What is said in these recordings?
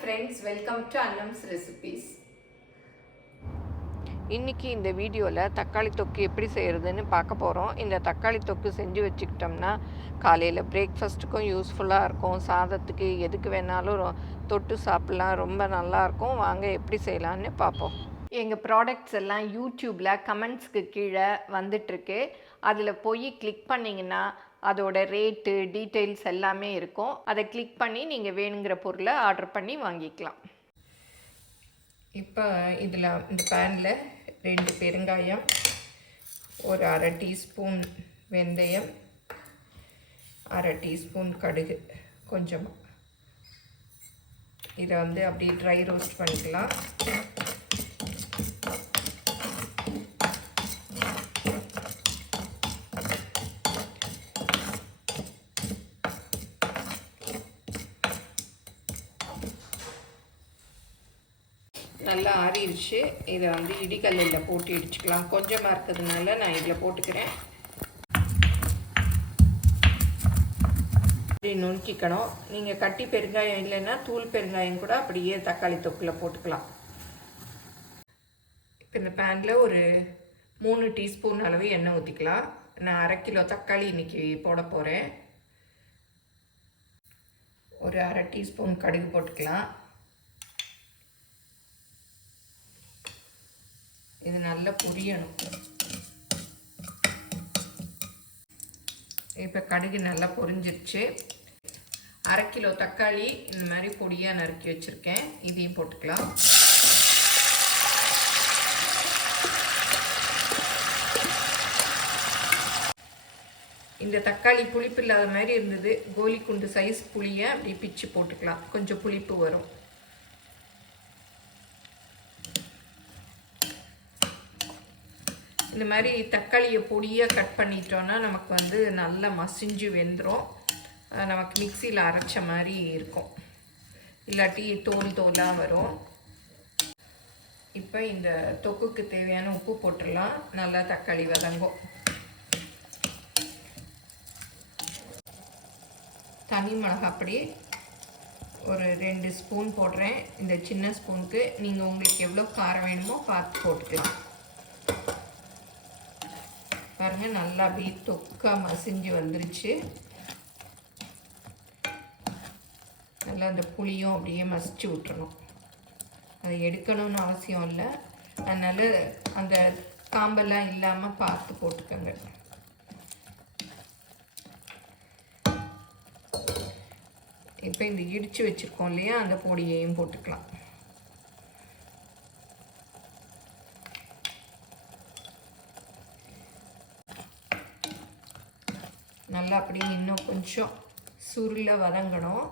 Friends welcome to Annam's recipes இன்றைக்கி இந்த வீடியோவில் தக்காளி தொக்கு எப்படி செய்கிறதுன்னு பார்க்க போகிறோம் இந்த தக்காளி தொக்கு செஞ்சு வச்சுக்கிட்டோம்னா காலையில் பிரேக்ஃபாஸ்ட்டுக்கும் யூஸ்ஃபுல்லாக இருக்கும். சாதத்துக்கு எதுக்கு வேணாலும் ரொ- தொட்டு சாப்பிட்லாம். ரொம்ப நல்லாயிருக்கும் வாங்க எப்படி செய்யலான்னு பார்ப்போம். எங்கள் ப்ராடக்ட்ஸ் எல்லாம் யூடியூப்பில் கமெண்ட்ஸ்க்கு கீழே வந்துட்டுருக்கு. அதில் போய் கிளிக் பண்ணிங்கன்னா அதோட ரேட்டு டீட்டெயில்ஸ் எல்லாமே இருக்கும். அதை கிளிக் பண்ணி நீங்கள் வேணுங்கிற பொருளை ஆர்டர் பண்ணி வாங்கிக்கலாம். இப்போ இதில் இந்த பேனில் ரெண்டு பெருங்காயம் ஒரு அரை டீஸ்பூன் வெந்தயம் அரை டீஸ்பூன் கடுகு கொஞ்சமாக இதை வந்து அப்படியே ட்ரை ரோஸ்ட் பண்ணிக்கலாம். நல்லா ஆறிடுச்சு இதை வந்து இடிக்கல்லில் போட்டு இடிச்சுக்கலாம். கொஞ்சமாக இருக்கிறதுனால நான் இதில் போட்டுக்கிறேன். இப்படி நுணுக்கிக்கணும். நீங்கள் கட்டி பெருங்காயம் இல்லைன்னா தூள் பெருங்காயம் கூட அப்படியே தக்காளி தொக்கில் போட்டுக்கலாம். இப்போ இந்த பேனில் ஒரு மூணு டீஸ்பூன் அளவு எண்ணெய் ஊற்றிக்கலாம் நான் அரை கிலோ தக்காளி இன்றைக்கி போட போகிறேன் ஒரு அரை டீஸ்பூன் கடுகு போட்டுக்கலாம். இது நல்லா பொரியணும். இப்போ கடுகு நல்லா பொரிஞ்சிருச்சு. அரை கிலோ தக்காளி இந்த மாதிரி பொடியாக நறுக்கி வச்சுருக்கேன். இதையும் போட்டுக்கலாம். இந்த தக்காளி புளிப்பு இல்லாத மாதிரி இருந்தது. கோலி குண்டு சைஸ் புளியை அப்படி பிச்சு போட்டுக்கலாம். கொஞ்சம் புளிப்பு வரும். இந்த மாதிரி தக்காளியை பொடியாக கட் பண்ணிட்டோன்னா நமக்கு வந்து நல்லா மசிஞ்சு வெந்துடும் நமக்கு மிக்சியில் அரைச்ச மாதிரி இருக்கும். இல்லாட்டி தோல் தோலாக வரும். இப்போ இந்த தொக்குக்கு தேவையான உப்பு போட்டுடலாம். நல்லா தக்காளி வதங்கும். தனி மிளகாப்பொடி ஒரு ரெண்டு ஸ்பூன் போடுறேன். இந்த சின்ன ஸ்பூனுக்கு நீங்கள் உங்களுக்கு எவ்வளோ காரம் வேணுமோ பார்த்து போட்டுக்கலாம். பாருங்க நல்லா அப்படியே தொக்கா மசிஞ்சு வந்துருச்சு. நல்லா அந்த புளியும் அப்படியே மசிச்சு விட்டுறணும். அதை எடுக்கணும்னு அவசியம் இல்லை. அதனால் அந்த காம்பெல்லாம் இல்லாமல் பார்த்து போட்டுக்கோங்க. இப்போ இந்த இடித்து வச்சுருக்கோம் இல்லையா அந்த பொடியையும் போட்டுக்கலாம். நல்லா அப்படியே இன்னும் கொஞ்சம் சுருள வதங்கணும்.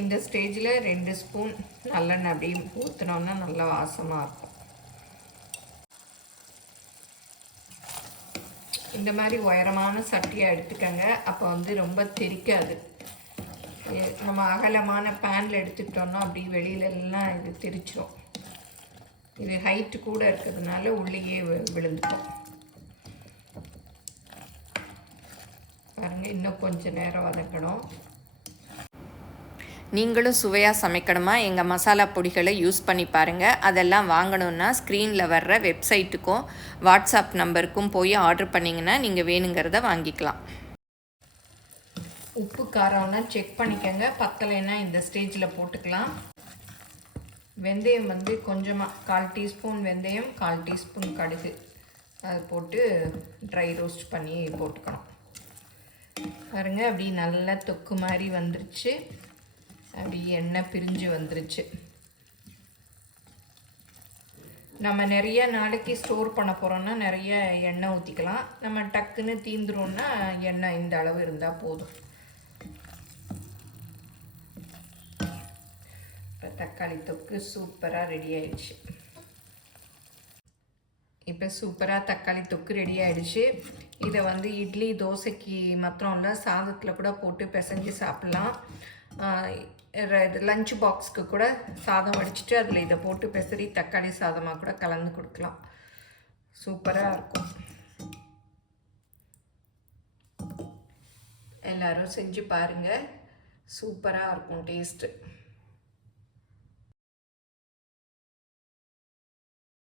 இந்த ஸ்டேஜில் ரெண்டு ஸ்பூன் நல்லெண்ணெய் அப்படியே ஊற்றினோன்னா நல்லா வாசமாக இருக்கும். இந்த மாதிரி உயரமான சட்டியாக எடுத்துக்கங்க. அப்போ வந்து ரொம்ப தெரிக்காது. நம்ம அகலமான பேனில் எடுத்துக்கிட்டோம்னா அப்படி வெளியில எல்லாம் இது தெரிச்சிடும் இது ஹைட்டு கூட இருக்கிறதுனால உள்ளேயே விழுந்துக்கும் பாருங்க இன்னும் கொஞ்ச நேரம் வதக்கணும். நீங்களும் சுவையாக சமைக்கணுமா? எங்கள் மசாலா பொடிகளை யூஸ் பண்ணி பாருங்கள் அதெல்லாம் வாங்கணுன்னா ஸ்க்ரீனில் வர்ற வெப்சைட்டுக்கும் வாட்ஸ்அப் நம்பருக்கும் போய் ஆர்டர் பண்ணிங்கன்னா நீங்கள் வேணுங்கிறத வாங்கிக்கலாம். உப்பு காரம்னா செக் பண்ணிக்கோங்க. பத்தலைன்னா இந்த ஸ்டேஜில் போட்டுக்கலாம். வெந்தயம் வந்து கொஞ்சமாக கால் டீஸ்பூன் வெந்தயம் கால் டீஸ்பூன் கடுகு. அது போட்டு ட்ரை ரோஸ்ட் பண்ணி போட்டுக்கணும். பாருங்க அப்படி நல்லா தொக்கு மாதிரி வந்துருச்சு. அப்படி எண்ணெய் பிரிஞ்சு வந்துருச்சு. நம்ம நிறைய நாளைக்கு ஸ்டோர் பண்ண போகிறோன்னா நிறைய எண்ணெய் ஊற்றிக்கலாம் நம்ம டக்குன்னு தீந்துரும்னா எண்ணெய் இந்த அளவு இருந்தால் போதும். இப்போ தக்காளி தொக்கு சூப்பராக ரெடி ஆயிடுச்சு. இப்போ சூப்பராக தக்காளி தொக்கு ரெடி ஆகிடுச்சு இதை வந்து இட்லி தோசைக்கு மாத்திரம் இல்லை சாதத்தில் கூட போட்டு பிசைஞ்சு சாப்பிட்லாம். லஞ்ச் பாக்ஸ்க்கு கூட சாதம் வடிச்சிட்டு அதில் இதை போட்டு பெசரி தக்காளி சாதமாக கூட கலந்து கொடுக்கலாம். சூப்பராக இருக்கும். எல்லோரும் செஞ்சு பாருங்கள் சூப்பராக இருக்கும் டேஸ்ட்டு